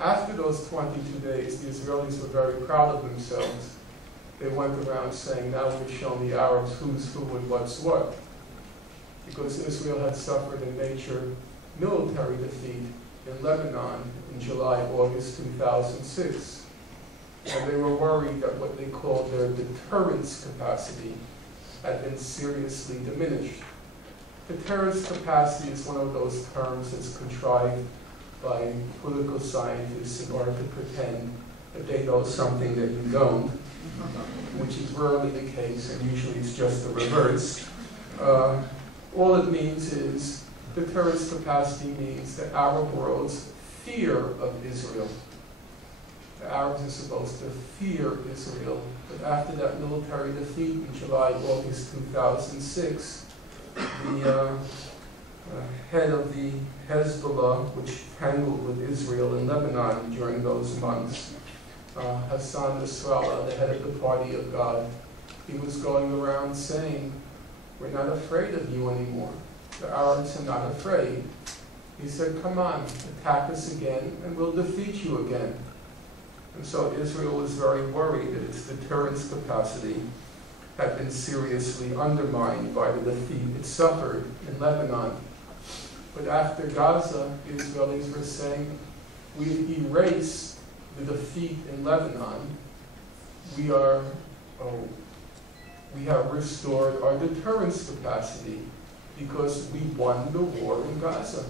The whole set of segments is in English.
After those 22 days, the Israelis were very proud of themselves. They went around saying, now we've shown the Arabs who's who and what's what. Because Israel had suffered a major military defeat in Lebanon in July, August 2006. And they were worried that what they called their deterrence capacity had been seriously diminished. Deterrence capacity is one of those terms that's contrived by political scientists in order to pretend that they know something that you don't, which is rarely the case, and usually it's just the reverse. All it means is, deterrence capacity means the Arab world's fear of Israel. The Arabs are supposed to fear Israel, but after that military defeat in July, August 2006, the head of the Hezbollah, which tangled with Israel in Lebanon during those months, Hassan Nasrallah, the head of the Party of God, he was going around saying, we're not afraid of you anymore. The Arabs are not afraid. He said, come on, attack us again, and we'll defeat you again. And so Israel was very worried that its deterrence capacity had been seriously undermined by the defeat it suffered in Lebanon. But after Gaza, the Israelis were saying, we've erased the defeat in Lebanon. We have restored our deterrence capacity because we won the war in Gaza.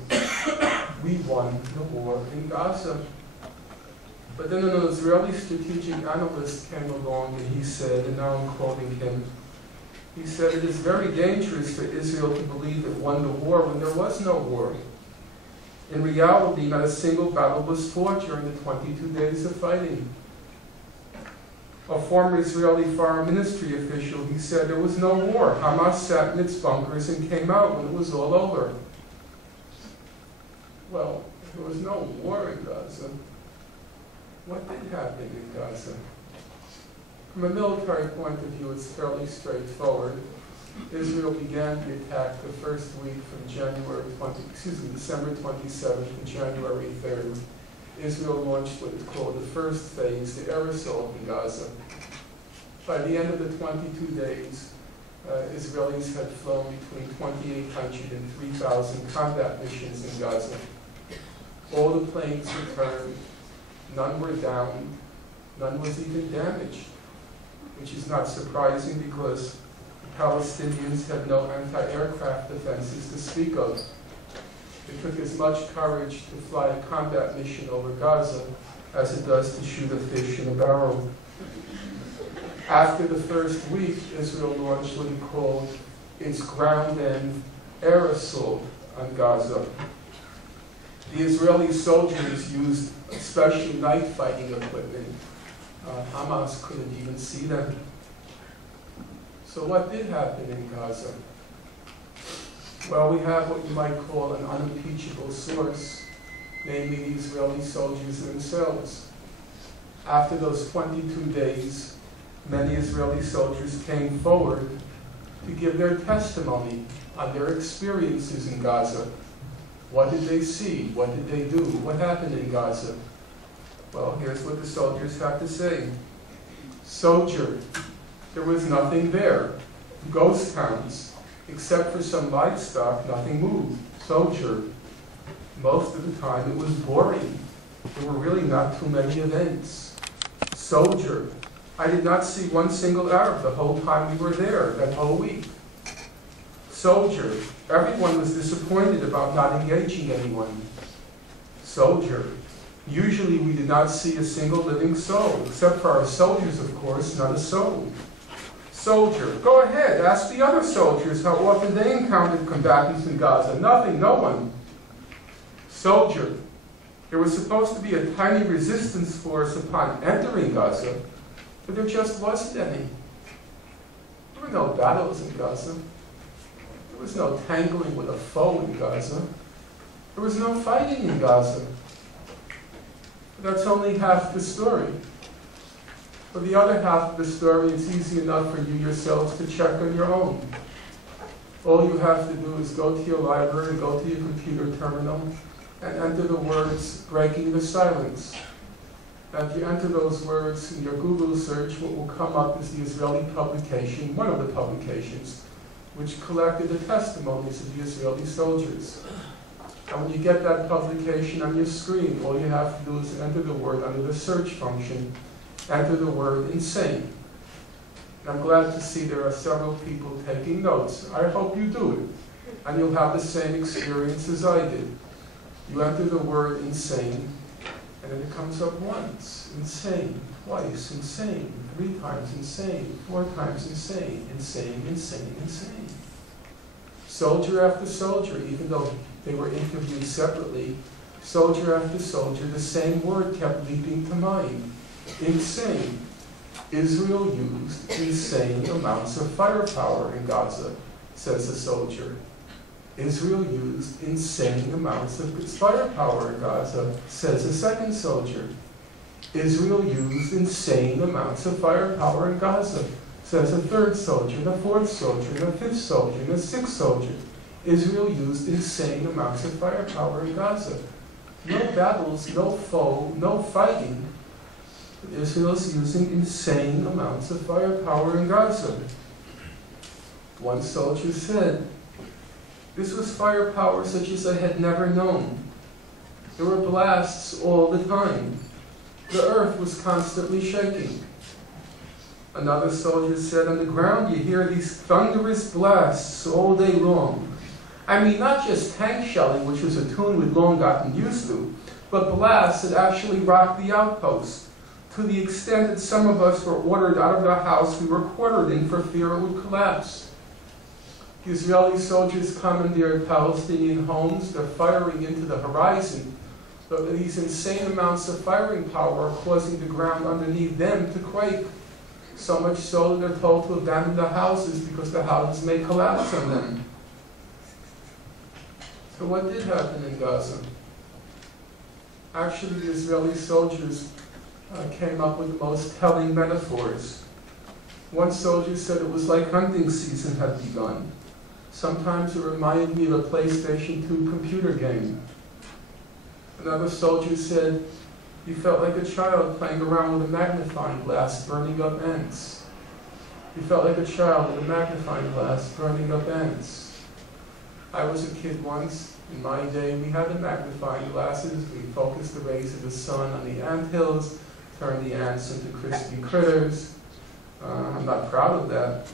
We won the war in Gaza. But then an Israeli strategic analyst came along and he said, and now I'm quoting him, he said, it is very dangerous for Israel to believe it won the war when there was no war. In reality, not a single battle was fought during the 22 days of fighting. A former Israeli foreign ministry official, he said there was no war. Hamas sat in its bunkers and came out when it was all over. Well, there was no war in Gaza. What did happen in Gaza? From a military point of view, it's fairly straightforward. Israel began the attack the first week from December 27th to January 3rd. Israel launched what is called the first phase, the air assault in Gaza. By the end of the 22 days, Israelis had flown between 2,800 and 3,000 combat missions in Gaza. All the planes returned, none were downed, none was even damaged, which is not surprising because the Palestinians had no anti-aircraft defenses to speak of. It took as much courage to fly a combat mission over Gaza as it does to shoot a fish in a barrel. After the first week, Israel launched what it called its ground-end air assault on Gaza. The Israeli soldiers used special night fighting equipment. Hamas couldn't even see them. So what did happen in Gaza? Well, we have what you might call an unimpeachable source, namely the Israeli soldiers themselves. After those 22 days, many Israeli soldiers came forward to give their testimony on their experiences in Gaza. What did they see? What did they do? What happened in Gaza? Well, here's what the soldiers have to say. Soldier, there was nothing there. Ghost towns. Except for some livestock, nothing moved. Soldier, most of the time it was boring. There were really not too many events. Soldier, I did not see one single Arab the whole time we were there, that whole week. Soldier, everyone was disappointed about not engaging anyone. Soldier, usually we did not see a single living soul, except for our soldiers, of course, not a soul. Soldier, go ahead, ask the other soldiers how often they encountered combatants in Gaza. Nothing, no one. Soldier, there was supposed to be a tiny resistance force upon entering Gaza, but there just wasn't any. There were no battles in Gaza. There was no tangling with a foe in Gaza. There was no fighting in Gaza. But that's only half the story. For the other half of the story, it's easy enough for you yourselves to check on your own. All you have to do is go to your library, go to your computer terminal, and enter the words, breaking the silence. If you enter those words in your Google search, what will come up is the Israeli publication, one of the publications, which collected the testimonies of the Israeli soldiers. And when you get that publication on your screen, all you have to do is enter the word under the search function, enter the word insane. And I'm glad to see there are several people taking notes. I hope you do it, and you'll have the same experience as I did. You enter the word insane, and then it comes up once, insane, twice, insane, 3 times insane, 4 times insane, insane, insane, insane. Soldier after soldier, even though they were interviewed separately, soldier after soldier, the same word kept leaping to mind, insane. Israel used insane amounts of firepower in Gaza, says a soldier. Israel used insane amounts of firepower in Gaza, says a second soldier. Israel used insane amounts of firepower in Gaza, says a third soldier, and a fourth soldier, and a fifth soldier, and a sixth soldier. Israel used insane amounts of firepower in Gaza. No battles, no foe, no fighting. Israel's using insane amounts of firepower in Gaza. One soldier said, "This was firepower such as I had never known. There were blasts all the time. The earth was constantly shaking." Another soldier said, "On the ground you hear these thunderous blasts all day long. I mean, not just tank shelling, which was a tune we'd long gotten used to, but blasts that actually rocked the outpost, to the extent that some of us were ordered out of the house we were quartered in for fear it would collapse." The Israeli soldiers commandeered Palestinian homes. They're firing into the horizon. But these insane amounts of firing power are causing the ground underneath them to quake. So much so that they're told to abandon the houses because the houses may collapse on them. So what did happen in Gaza? Actually, the Israeli soldiers came up with the most telling metaphors. One soldier said it was like hunting season had begun. Sometimes it reminded me of a PlayStation 2 computer game. Another soldier said he felt like a child playing around with a magnifying glass, burning up ants. He felt like a child with a magnifying glass, burning up ants. I was a kid once. In my day, we had the magnifying glasses. We focused the rays of the sun on the anthills, turned the ants into crispy critters. I'm not proud of that.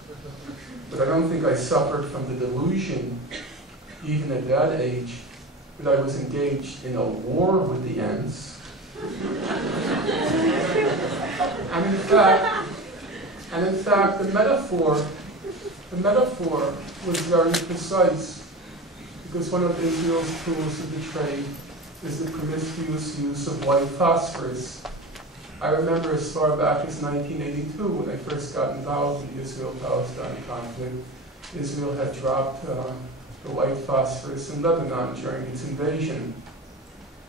But I don't think I suffered from the delusion, even at that age, that I was engaged in a war with the ants. And in fact, the metaphor was very precise, because one of Israel's tools of the trade is the promiscuous use of white phosphorus. I remember as far back as 1982, when I first got involved in the Israel-Palestine conflict, Israel had dropped the white phosphorus in Lebanon during its invasion.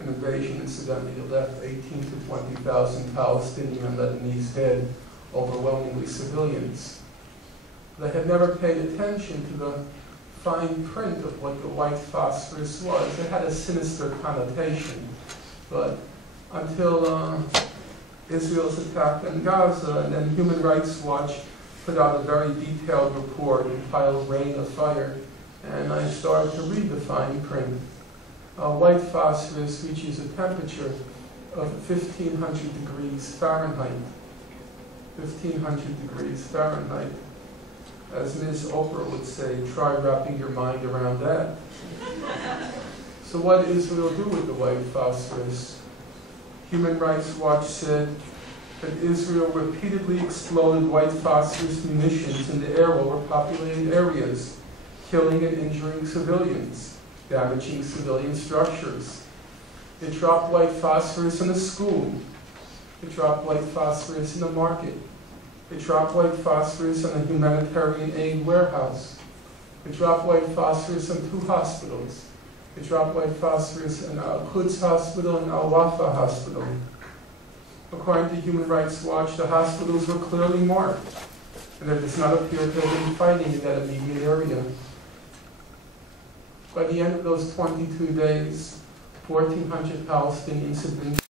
An invasion, incidentally, that left 18 to 20,000 Palestinian and Lebanese dead, overwhelmingly civilians. They had never paid attention to the fine print of what the white phosphorus was. It had a sinister connotation, but until Israel's attack on Gaza, and then Human Rights Watch put out a very detailed report entitled Rain of Fire, and I started to read the fine print. White phosphorus reaches a temperature of 1,500 degrees Fahrenheit. 1,500 degrees Fahrenheit. As Ms. Oprah would say, try wrapping your mind around that. So what did Israel do with the white phosphorus? Human Rights Watch said that Israel repeatedly exploded white phosphorus munitions in the air over populated areas, killing and injuring civilians, damaging civilian structures. It dropped white phosphorus in a school. It dropped white phosphorus in a market. It dropped white phosphorus in a humanitarian aid warehouse. It dropped white phosphorus in 2 hospitals. It dropped white phosphorus in Al-Quds Hospital and Al-Wafa Hospital. According to Human Rights Watch, the hospitals were clearly marked, and there does not appear to have been fighting in that immediate area. By the end of those 22 days, 1,400 Palestinians have been